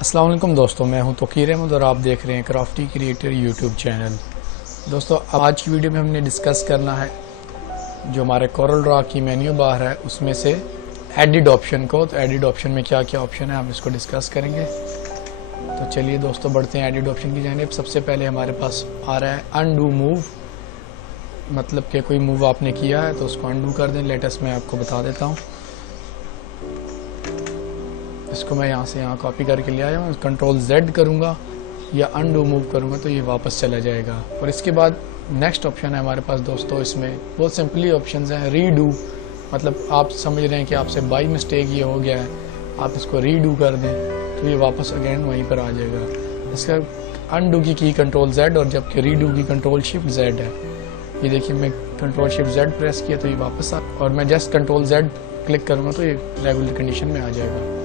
अस्सलाम वालेकुम दोस्तों, मैं हूं तोकीर अहमद और आप देख रहे हैं क्राफ्टी क्रिएटर यूट्यूब चैनल। दोस्तों आज की वीडियो में हमने डिस्कस करना है जो हमारे कोरल ड्रा की मेन्यू बार है उसमें से एडिट ऑप्शन को। तो एडिट ऑप्शन में क्या क्या ऑप्शन है हम इसको डिस्कस करेंगे। तो चलिए दोस्तों बढ़ते हैं एडिट ऑप्शन की जानिब। सबसे पहले हमारे पास आ रहा है अनडू मूव, मतलब कि कोई मूव आपने किया है तो उसको अनडू कर दें। लेटेस्ट मैं आपको बता देता हूँ। इसको मैं यहाँ से यहाँ कॉपी करके ले आया हूँ। कंट्रोल Z करूँगा या अनडू मूव करूँगा तो ये वापस चला जाएगा। और इसके बाद नेक्स्ट ऑप्शन है हमारे पास दोस्तों, इसमें बहुत सिंपली ऑप्शंस हैं। रीडू, मतलब आप समझ रहे हैं कि आपसे बाई मिस्टेक ये हो गया है, आप इसको रीडू कर दें तो ये वापस अगेन वहीं पर आ जाएगा। इसका अनडू की कंट्रोल Z और जबकि रीडू की कंट्रोल शिफ्ट Z है। ये देखिए मैं कंट्रोल शिफ्ट Z प्रेस किया तो ये वापस आ, और मैं जस्ट कंट्रोल Z क्लिक करूँगा तो ये रेगुलर कंडीशन में आ जाएगा।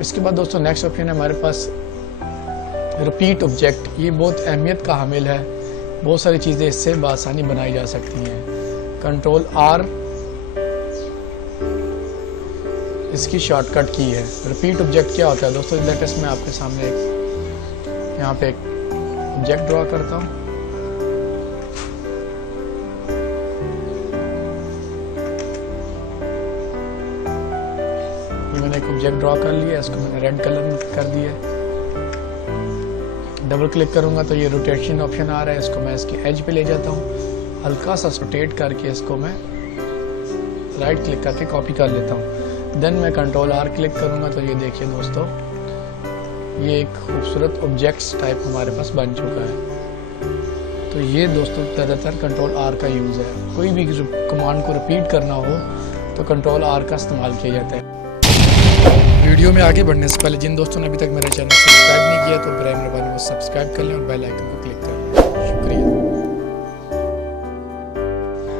इसके बाद दोस्तों नेक्स्ट ऑप्शन है हमारे पास रिपीट ऑब्जेक्ट। ये बहुत अहमियत का हामिल है, बहुत सारी चीज़ें इससे बआसानी बनाई जा सकती हैं। कंट्रोल R इसकी शॉर्टकट की है। रिपीट ऑब्जेक्ट क्या होता है दोस्तों, लेटेस्ट मैं आपके सामने यहाँ पे एक ऑब्जेक्ट ड्रॉ करता हूँ। मैंने एक ऑब्जेक्ट ड्रॉ कर लिया, इसको मैंने रेड कलर में कर दिया। डबल क्लिक करूंगा तो ये रोटेशन ऑप्शन आ रहा है, इसको मैं इसके एज पे ले जाता हूँ। हल्का सा रोटेट करके इसको मैं राइट क्लिक करके कॉपी कर लेता हूँ। देन मैं कंट्रोल R क्लिक करूंगा तो ये देखिए दोस्तों, ये एक खूबसूरत ऑब्जेक्ट्स टाइप हमारे पास बन चुका है। तो ये दोस्तों ज़्यादातर कंट्रोल R का यूज़ है। कोई भी कमांड को रिपीट करना हो तो कंट्रोल R का इस्तेमाल किया जाता है। वीडियो में आगे बढ़ने से पहले जिन दोस्तों ने अभी तक मेरा चैनल सब्सक्राइब नहीं किया तो बराए मेहरबानी वो सब्सक्राइब कर लें और बेल आइकन को क्लिक कर लें। शुक्रिया।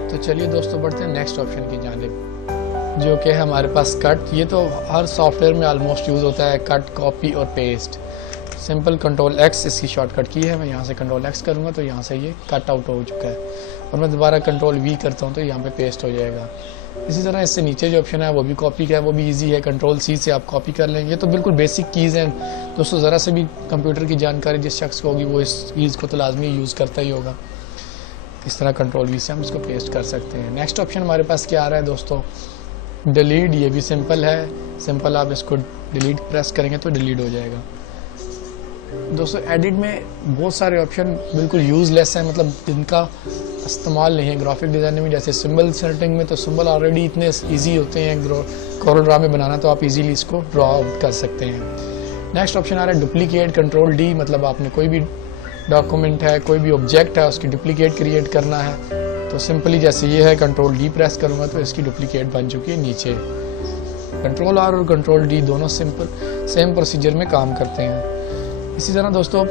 तो चलिए दोस्तों बढ़ते हैं नेक्स्ट ऑप्शन की जानिब, जो कि है हमारे पास कट। ये तो हर सॉफ्टवेयर में ऑलमोस्ट यूज़ होता है, कट, कॉपी और पेस्ट। सिंपल कंट्रोल X इसकी शॉर्टकट की है। मैं यहाँ से कंट्रोल X करूँगा तो यहाँ से ये कट आउट हो चुका है, और मैं दोबारा कंट्रोल V करता हूँ तो यहाँ पे पेस्ट हो जाएगा। इसी तरह इससे नीचे जो ऑप्शन है वो भी कॉपी का है, वो भी इजी है। कंट्रोल C से आप कॉपी कर लेंगे। तो बिल्कुल बेसिक कीज़ हैं दोस्तों, ज़रा से भी कंप्यूटर की जानकारी जिस शख्स को होगी वो इस कीज़ को तो लाजमी यूज़ करता ही होगा। इस तरह कंट्रोल V से हम इसको पेस्ट कर सकते हैं। नेक्स्ट ऑप्शन हमारे पास क्या आ रहा है दोस्तों, डिलीट। ये भी सिंपल है, सिंपल आप इसको डिलीट प्रेस करेंगे तो डिलीट हो जाएगा। दोस्तों एडिट में बहुत सारे ऑप्शन बिल्कुल यूज़लेस हैं, मतलब जिनका इस्तेमाल नहीं है ग्राफिक डिज़ाइनिंग में। जैसे सिंबल सेटिंग में तो सिंबल ऑलरेडी इतने इजी होते हैं कोरल ड्रा में बनाना, तो आप इजीली इसको ड्रॉ आउट कर सकते हैं। नेक्स्ट ऑप्शन आ रहा है डुप्लीकेट। कंट्रोल D, मतलब आपने कोई भी डॉक्यूमेंट है, कोई भी ऑब्जेक्ट है, उसकी डुप्लीकेट क्रिएट करना है तो सिंपली जैसे ये है कंट्रोल D प्रेस करूँगा तो इसकी डुप्लीकेट बन चुकी है नीचे। कंट्रोल R और कंट्रोल D दोनों सेम प्रोसीजर में काम करते हैं। इसी तरह दोस्तों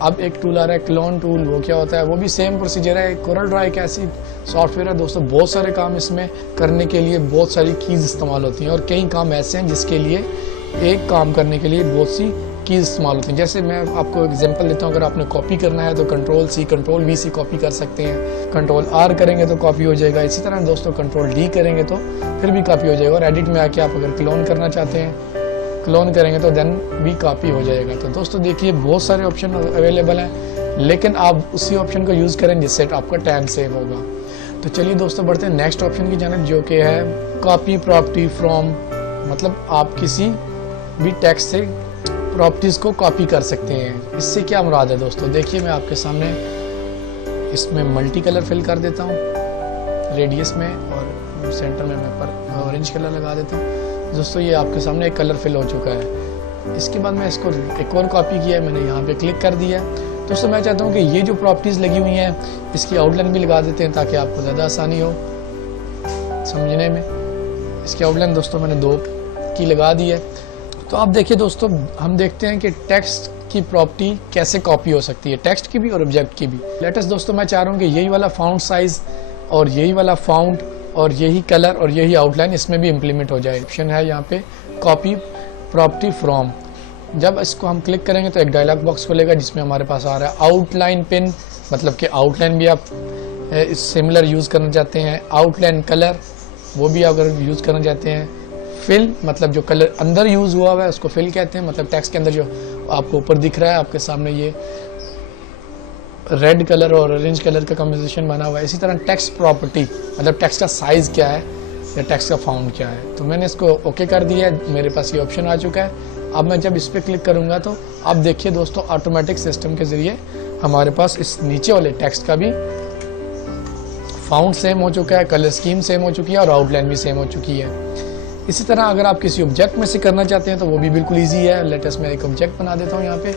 अब एक टूल आ रहा है क्लोन टूल। वो क्या होता है, वो भी सेम प्रोसीजर है। कोरल ड्रा एक ऐसी सॉफ्टवेयर है दोस्तों, बहुत सारे काम इसमें करने के लिए बहुत सारी कीज़ इस्तेमाल होती हैं, और कई काम ऐसे हैं जिसके लिए एक काम करने के लिए बहुत सी कीज़ इस्तेमाल होती हैं। जैसे मैं आपको एग्जांपल देता हूँ, अगर आपने कॉपी करना है तो कंट्रोल C कंट्रोल V से कॉपी कर सकते हैं। कंट्रोल R करेंगे तो कॉपी हो जाएगा। इसी तरह दोस्तों कंट्रोल D करेंगे तो फिर भी कॉपी हो जाएगा। और एडिट में आके आप अगर क्लोन करना चाहते हैं, क्लोन करेंगे तो देन भी कॉपी हो जाएगा। तो दोस्तों देखिए बहुत सारे ऑप्शन अवेलेबल हैं, लेकिन आप उसी ऑप्शन को यूज़ करें जिससे आपका टाइम सेव होगा। तो चलिए दोस्तों बढ़ते हैं नेक्स्ट ऑप्शन की जानिब, जो कि है कॉपी प्रॉपर्टी फ्रॉम। मतलब आप किसी भी टेक्स्ट से प्रॉपर्टीज़ को कॉपी कर सकते हैं। इससे क्या मुराद है दोस्तों, देखिए मैं आपके सामने इसमें मल्टी कलर फिल कर देता हूँ रेडियस में, और सेंटर में मैं पर ऑरेंज कलर लगा देता हूँ। दोस्तों ये आपके सामने एक कलर फिल हो चुका है। इसके बाद मैं इसको एक और कॉपी किया है, मैंने यहाँ पे क्लिक कर दिया। दोस्तों मैं चाहता हूँ कि ये जो प्रॉपर्टीज़ लगी हुई हैं इसकी आउटलाइन भी लगा देते हैं ताकि आपको ज़्यादा आसानी हो समझने में। इसकी आउटलाइन दोस्तों मैंने 2 की लगा दी है। तो आप देखिए दोस्तों, हम देखते हैं कि टेक्स्ट की प्रॉपर्टी कैसे कॉपी हो सकती है, टेक्स्ट की भी और ऑब्जेक्ट की भी। लेटेस्ट दोस्तों मैं चाह रहा हूँ कि यही वाला फाउंट साइज़ और यही वाला फाउंट और यही कलर और यही आउटलाइन इसमें भी इम्प्लीमेंट हो जाए। ऑप्शन है यहाँ पे कॉपी प्रॉपर्टी फ्रॉम। जब इसको हम क्लिक करेंगे तो एक डायलॉग बॉक्स खुलेगा जिसमें हमारे पास आ रहा है आउटलाइन पिन, मतलब कि आउटलाइन भी आप सिमिलर यूज़ करना चाहते हैं। आउटलाइन कलर वो भी अगर यूज़ करना चाहते हैं। फिल मतलब जो कलर अंदर यूज हुआ हुआ है उसको फिल कहते हैं, मतलब टेक्स्ट के अंदर जो आपको ऊपर दिख रहा है आपके सामने ये रेड कलर और ऑरेंज कलर का कॉम्बिनेशन बना हुआ है। इसी तरह टेक्स्ट प्रॉपर्टी मतलब टेक्स्ट का साइज क्या है या टेक्स्ट का फाउंड क्या है। तो मैंने इसको ओके कर दिया है, मेरे पास ये ऑप्शन आ चुका है। अब मैं जब इस पर क्लिक करूंगा तो अब देखिए दोस्तों ऑटोमेटिक सिस्टम के जरिए हमारे पास इस नीचे वाले टेक्स्ट का भी फाउंड सेम हो चुका है, कलर स्कीम सेम हो चुकी है और आउटलाइन भी सेम हो चुकी है। इसी तरह अगर आप किसी ऑब्जेक्ट में से करना चाहते हैं तो वो भी बिल्कुल ईजी है। लेटेस्ट मैं एक ऑब्जेक्ट बना देता हूँ यहाँ पे,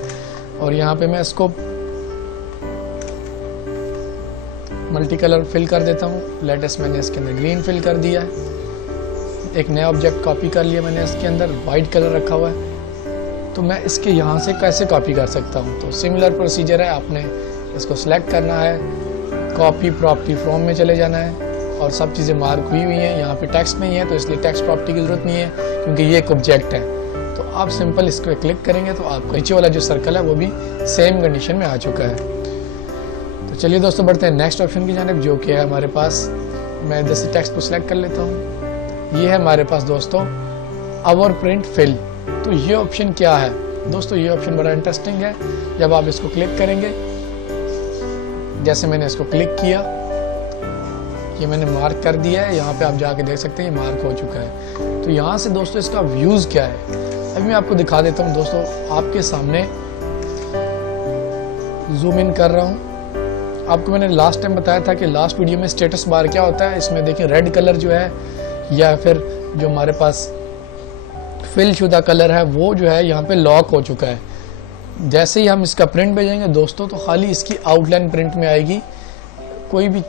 और यहाँ पे मैं इसको मल्टी कलर फिल कर देता हूँ। लेटेस्ट मैंने इसके अंदर ग्रीन फिल कर दिया है। एक नया ऑब्जेक्ट कॉपी कर लिया मैंने, इसके अंदर वाइट कलर रखा हुआ है। तो मैं इसके यहाँ से कैसे कॉपी कर सकता हूँ, तो सिमिलर प्रोसीजर है। आपने इसको सिलेक्ट करना है, कॉपी प्रॉपर्टी फ्रॉम में चले जाना है और सब चीज़ें मार्क हुई हुई हैं। यहाँ पे टेक्स्ट नहीं है तो इसलिए टेक्स्ट प्रॉपर्टी की जरूरत नहीं है क्योंकि ये एक ऑब्जेक्ट है। तो आप सिंपल इसको क्लिक करेंगे तो आपको नीचे वाला जो सर्कल है वो भी सेम कंडीशन में आ चुका है। तो चलिए दोस्तों बढ़ते हैं नेक्स्ट ऑप्शन की जानिब, जो कि है हमारे पास, मैं जैसे टेक्स्ट को सिलेक्ट कर लेता हूँ। ये है हमारे पास दोस्तों आवर प्रिंट फिल। तो ये ऑप्शन क्या है दोस्तों, ये ऑप्शन बड़ा इंटरेस्टिंग है। जब आप इसको क्लिक करेंगे, जैसे मैंने इसको क्लिक किया, ये मैंने मार्क कर दिया है। यहाँ पे आप जाके देख सकते हैं ये मार्क हो चुका है। तो यहाँ से दोस्तों इसका व्यूज क्या है अभी मैं आपको दिखा देता हूँ। दोस्तों आपके सामने जूम इन कर रहा हूँ। आपको मैंने लास्ट टाइम बताया था कि लास्ट वीडियो में स्टेटस बार क्या होता है। इसमें देखिए रेड कलर जो है या फिर जो हमारे पास फिल शुदा कलर है वो जो है यहाँ पे लॉक हो चुका है। जैसे ही हम इसका प्रिंट भेजेंगे दोस्तों तो खाली इसकी आउटलाइन प्रिंट में आएगी। कोई भी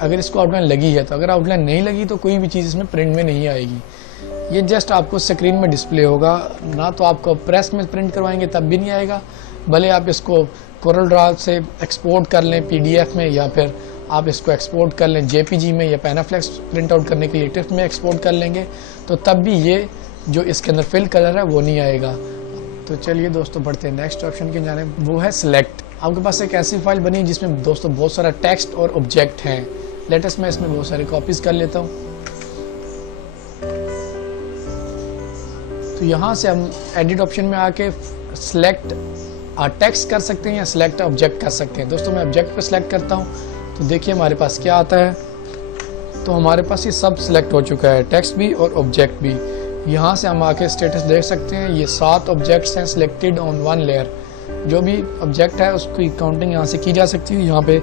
अगर इसको आउटलाइन लगी है तो, अगर आउटलाइन नहीं लगी तो कोई भी चीज़ इसमें प्रिंट में नहीं आएगी। ये जस्ट आपको स्क्रीन में डिस्प्ले होगा ना, तो आपको प्रेस में प्रिंट करवाएंगे तब भी नहीं आएगा। भले आप इसको कोरल ड्रा से एक्सपोर्ट कर लें पीडीएफ में, या फिर आप इसको एक्सपोर्ट कर लें जेपीजी में या पैनाफ्लेक्स प्रिंट आउट करने के लिए टिफ में एक्सपोर्ट कर लेंगे, तो तब भी ये जो इसके अंदर फिल कलर है वो नहीं आएगा। तो चलिए दोस्तों बढ़ते हैं नेक्स्ट ऑप्शन की जानिब, वो है सिलेक्ट। आपके पास एक ऐसी फाइल बनी है जिसमें दोस्तों बहुत सारा टेक्स्ट और ऑब्जेक्ट हैं। लेटेस्ट मैं इसमें बहुत सारी कॉपीज कर लेता हूँ। तो यहाँ से हम एडिट ऑप्शन में आके सिलेक्ट टेक्स्ट कर सकते हैं या सिलेक्ट ऑब्जेक्ट कर सकते हैं। दोस्तों मैं ऑब्जेक्ट पे सिलेक्ट करता हूँ तो देखिए हमारे पास क्या आता है। तो हमारे पास ये सब सिलेक्ट हो चुका है, टेक्स्ट भी और ऑब्जेक्ट भी। यहाँ से हम आके स्टेटस देख सकते हैं। ये 7 ऑब्जेक्ट्स हैं सिलेक्टेड ऑन 1 लेयर। जो भी ऑब्जेक्ट है उसकी काउंटिंग यहाँ से की जा सकती है। यहाँ पे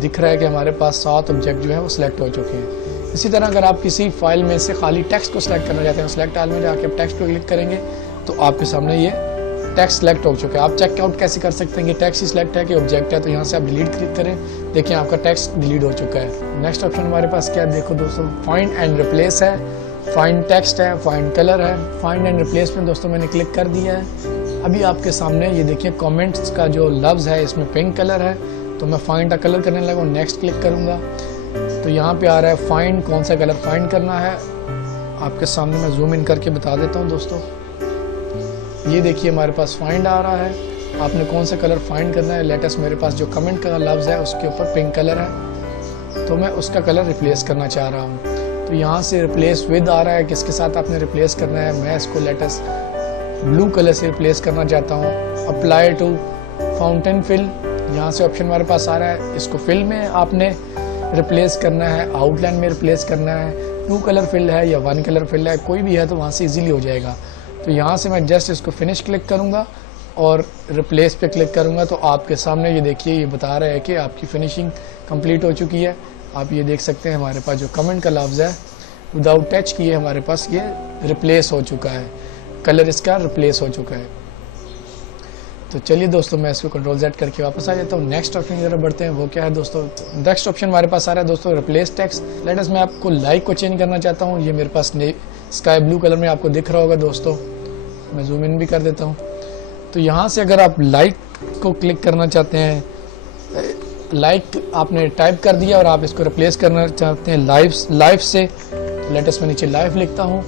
दिख रहा है कि हमारे पास 7 ऑब्जेक्ट जो है वो सिलेक्ट हो चुके हैं। इसी तरह अगर आप किसी फाइल में से खाली टेक्स्ट को सिलेक्ट करना चाहते हैं, सिलेक्ट ऑल में जाके टेक्स्ट पे क्लिक करेंगे तो आपके सामने ये टेक्स्ट सिलेक्ट हो चुका है। आप चेकआउट कैसे कर सकते हैं कि टेक्स्ट ही सिलेक्ट है कि ऑब्जेक्ट है। तो यहाँ से आप डिलीट क्लिक करें, देखिए आपका टेक्स्ट डिलीट हो चुका है। नेक्स्ट ऑप्शन हमारे पास क्या है, देखो दोस्तों फाइंड एंड रिप्लेस है, फाइंड टेक्स्ट है, फाइंड कलर है। फाइंड एंड रिप्लेस में दोस्तों मैंने क्लिक कर दिया है। अभी आपके सामने ये देखिए कमेंट्स का जो लफ्ज़ है इसमें पिंक कलर है, तो मैं फाइंड का कलर करने लगा, नेक्स्ट क्लिक करूँगा तो यहाँ पे आ रहा है फाइंड, कौन सा कलर फाइंड करना है। आपके सामने मैं जूम इन करके बता देता हूँ दोस्तों। ये देखिए हमारे पास फाइंड आ रहा है, आपने कौन सा कलर फाइंड करना है। लेटेस्ट मेरे पास जो कमेंट का लफ्ज़ है उसके ऊपर पिंक कलर है, तो मैं उसका कलर रिप्लेस करना चाह रहा हूँ। तो यहाँ से रिप्लेस विद आ रहा है, किसके साथ आपने रिप्लेस करना है। मैं इसको लेटेस्ट ब्लू कलर से रिप्लेस करना चाहता हूँ। अप्लाई टू फाउंटेन फिल, यहाँ से ऑप्शन हमारे पास आ रहा है। इसको फिल में आपने रिप्लेस करना है, आउटलाइन में रिप्लेस करना है, 2 कलर फिल है या 1 कलर फिल है, कोई भी है तो वहाँ से इजीली हो जाएगा। तो यहाँ से मैं जस्ट इसको फिनिश क्लिक करूँगा और रिप्लेस पे क्लिक करूँगा तो आपके सामने ये देखिए ये बता रहा है कि आपकी फिनिशिंग कंप्लीट हो चुकी है। आप ये देख सकते हैं हमारे पास जो कमेंट का लफ्ज़ है विदाउट टच किए हमारे पास ये रिप्लेस हो चुका है, कलर इसका रिप्लेस हो चुका है। तो चलिए दोस्तों मैं इसको कंट्रोल Z करके वापस आ जाता हूँ। नेक्स्ट ऑप्शन की तरफ बढ़ते हैं, वो क्या है दोस्तों। नेक्स्ट ऑप्शन हमारे पास आ रहा है दोस्तों रिप्लेस टेक्स्ट। लेटेस्ट मैं आपको लाइक को चेंज करना चाहता हूँ। ये मेरे पास स्काई ब्लू कलर में आपको दिख रहा होगा दोस्तों, मैं जूम इन भी कर देता हूँ। तो यहाँ से अगर आप लाइक को क्लिक करना चाहते हैं, लाइक आपने टाइप कर दिया और आप इसको रिप्लेस करना चाहते हैं लाइफ से, लेटेस्ट मैं नीचे लाइफ लिखता हूँ।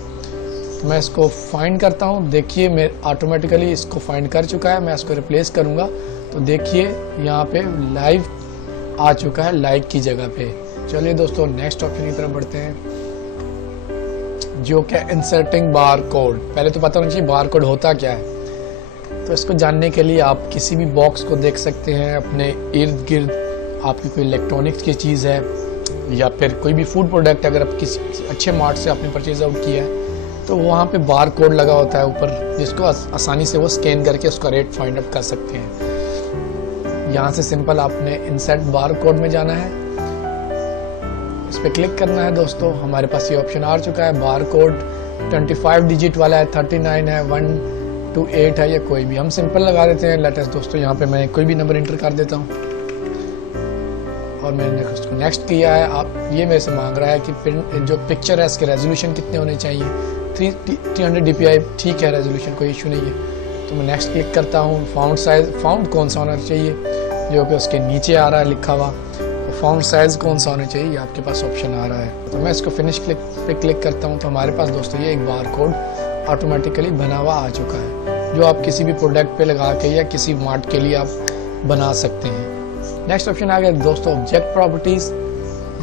तो मैं इसको फाइंड करता हूँ, देखिए मैं ऑटोमेटिकली इसको फाइंड कर चुका है। मैं इसको रिप्लेस करूँगा तो देखिए यहाँ पे लाइव आ चुका है लाइक की जगह पे। चलिए दोस्तों नेक्स्ट ऑप्शन की तरफ बढ़ते हैं। जो कि इंसर्टिंग बार कोड। पहले तो पता होना चाहिए बार कोड होता क्या है। तो इसको जानने के लिए आप किसी भी बॉक्स को देख सकते हैं, अपने इर्द गिर्द आपकी कोई इलेक्ट्रॉनिक्स की चीज़ है या फिर कोई भी फूड प्रोडक्ट अगर आप किसी अच्छे मार्ट से आपने परचेज आउट किया है तो वहाँ पे बार कोड लगा होता है ऊपर, जिसको आसानी से वो स्कैन करके उसका रेट फाइंड आउट कर सकते हैं। यहाँ से सिंपल आपने इंसर्ट बार कोड में जाना है, इस पर क्लिक करना है। दोस्तों हमारे पास ये ऑप्शन आ चुका है, बार कोड 25 डिजिट वाला है, 39 है, 1 to 8 है या कोई भी, हम सिंपल लगा देते हैं। लेटेस्ट दोस्तों यहाँ पे मैं कोई भी नंबर इंटर कर देता हूँ और मैंने उसको नेक्स्ट किया है। आप ये मेरे से मांग रहा है कि जो पिक्चर है इसके रेजोल्यूशन कितने होने चाहिए, 300 dpi ठीक है, रेजोल्यूशन कोई इशू नहीं है। तो मैं नेक्स्ट क्लिक करता हूँ। फाउंट साइज, फाउंट कौन सा होना चाहिए, जो कि उसके नीचे आ रहा है लिखा हुआ, फाउंट साइज कौन सा होना चाहिए, ये आपके पास ऑप्शन आ रहा है। तो मैं इसको फिनिश पे क्लिक करता हूँ। तो हमारे पास दोस्तों ये एक बार कोड ऑटोमेटिकली बना हुआ आ चुका है, जो आप किसी भी प्रोडक्ट पे लगा के या किसी मार्ट के लिए आप बना सकते हैं। नेक्स्ट ऑप्शन आ गया दोस्तों ऑब्जेक्ट प्रॉपर्टीज़।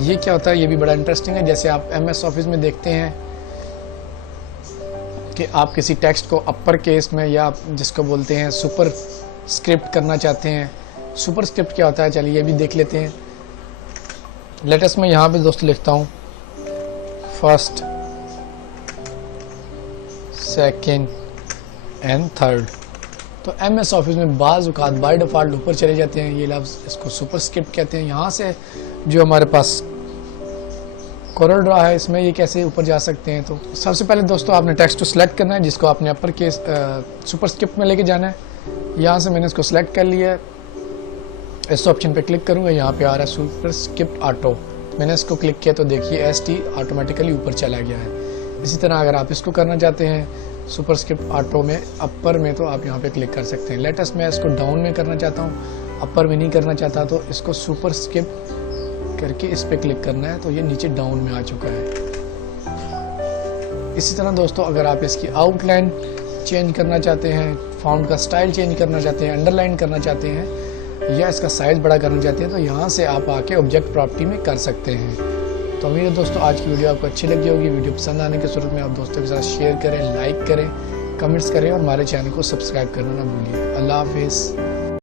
ये क्या होता है, ये भी बड़ा इंटरेस्टिंग है। जैसे आप MS ऑफिस में देखते हैं कि आप किसी टेक्स्ट को अपर केस में या जिसको बोलते हैं सुपर स्क्रिप्ट करना चाहते हैं। सुपर स्क्रिप्ट क्या होता है, चलिए ये भी देख लेते हैं। लेटेस्ट में यहाँ पे दोस्तों लिखता हूँ फर्स्ट, सेकेंड एंड थर्ड। तो MS ऑफिस में बाज़ औक़ात बाय डिफ़ॉल्ट ऊपर चले जाते हैं ये लफ्ज़, इसको सुपर स्क्रिप्ट कहते हैं। यहाँ से जो हमारे पास कोरल ड्रा है इसमें ये कैसे ऊपर जा सकते हैं। तो सबसे पहले दोस्तों आपने टेक्स्ट को सिलेक्ट करना है, जिसको आपने अपर केस सुपर स्क्रिप्ट में लेके जाना है। यहाँ से मैंने इसको सिलेक्ट कर लिया है, इस ऑप्शन पे क्लिक करूँगा, यहाँ पे आ रहा है सुपर स्क्रिप्ट ऑटो। मैंने इसको क्लिक किया तो देखिए ST ऑटोमेटिकली ऊपर चला गया है। इसी तरह अगर आप इसको करना चाहते हैं सुपर स्क्रिप्ट ऑटो में अपर में, तो आप यहाँ पे क्लिक कर सकते हैं। लेटेस्ट मैं इसको डाउन में करना चाहता हूँ, अपर में नहीं करना चाहता, तो इसको सुपर स्क्रिप्ट करके इस पे क्लिक करना है, तो ये नीचे डाउन में आ चुका है। इसी तरह दोस्तों अगर आप इसकी आउटलाइन चेंज करना चाहते हैं, फॉन्ट का स्टाइल चेंज करना चाहते हैं, अंडरलाइन करना चाहते हैं या इसका साइज़ बड़ा करना चाहते हैं, तो यहाँ से आप आके ऑब्जेक्ट प्रॉपर्टी में कर सकते हैं। तो उम्मीद है दोस्तों आज की वीडियो आपको अच्छी लगी होगी। वीडियो पसंद आने की सूरत में आप दोस्तों के साथ शेयर करें, लाइक करें, कमेंट्स करें और हमारे चैनल को सब्सक्राइब करना ना भूलिए। अल्लाह हाफिज़।